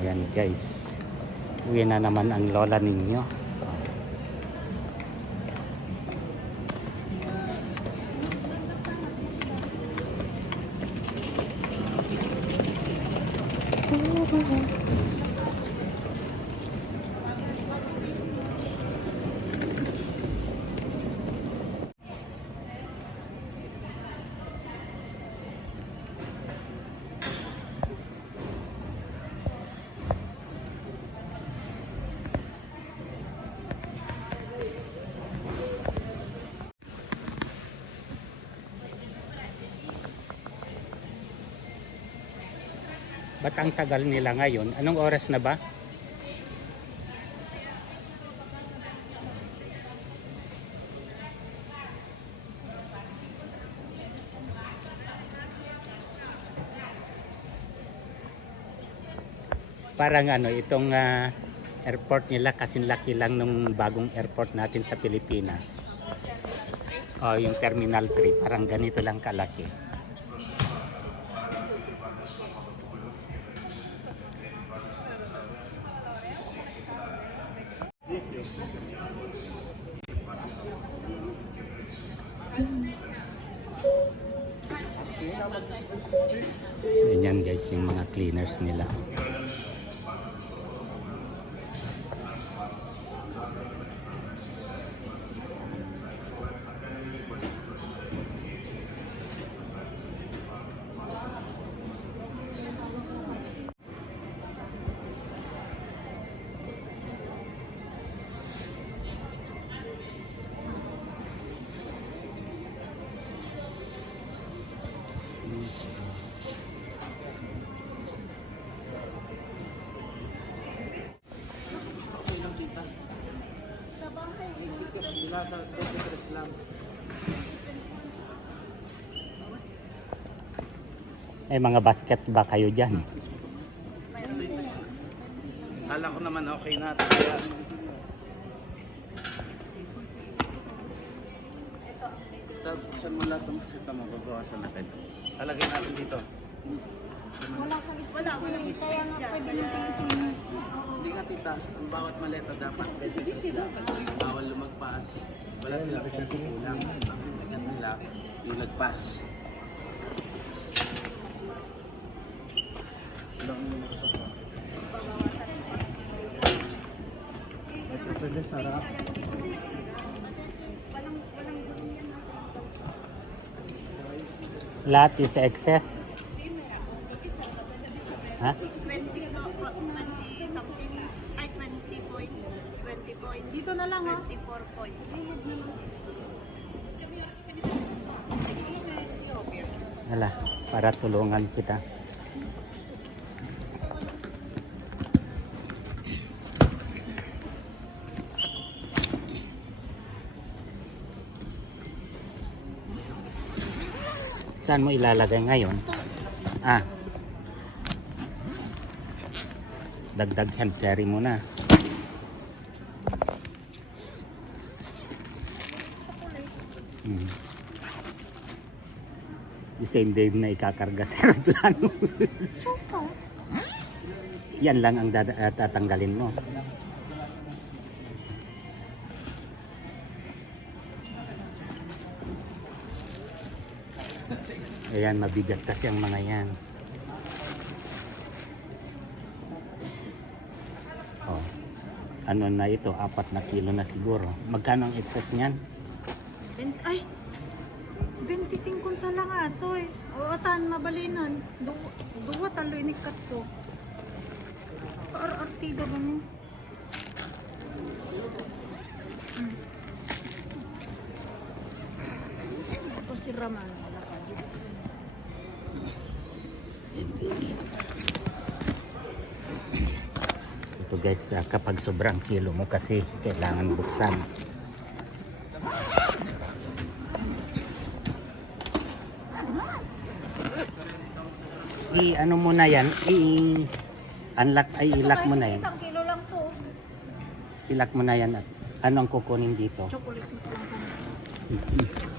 Ayan guys, uwi na naman ang lola ninyo. Ba't ang tagal nila ngayon? Anong oras na ba? Parang ano, itong airport nila kasing laki lang nung bagong airport natin sa Pilipinas. O yung Terminal 3, parang ganito lang kalaki. Ganyan guys yung mga cleaners nila. May mga basket ba kayo dyan? Kala ko naman okay na. Kaya... Buksan mo lahat ng ito, mababawasan natin. Talagay natin dito. Wala akong space dyan. Hindi nga tita, ang bawat maleta dapat pwede sila. Bawal lumagpas. Wala sila kukulang. Ang ingat nila yung lagpas. Ito pwede sarap. Lahat is excess. Ha? 20 something, ay 20 point. Dito na lang ha. 24 point. Hala, para tulungan kita. Saan mo ilalagay ngayon? Dagdag hand carry mo na. The same day na ikakarga sa aeroplano. Yan lang ang tatanggalin mo. Ayan, mabigat kasi ang mga yan. Oh. Ano na ito? 4 na kilo na siguro. Magkano ang excess niyan? Ay! 25 sa lang ato eh. O atan, mabalinan. Duwa talo inikat ko. Kaar-artida ba mo? Ito si Raman. Ito guys, kapag sobrang kilo mo kasi kailangan buksan. I-ano mo na yan, i-unlock, ay i-lock mo na yan. 1 kilo lang to. I-lock mo na yan at ano ang kukunin dito? Chocolate lang.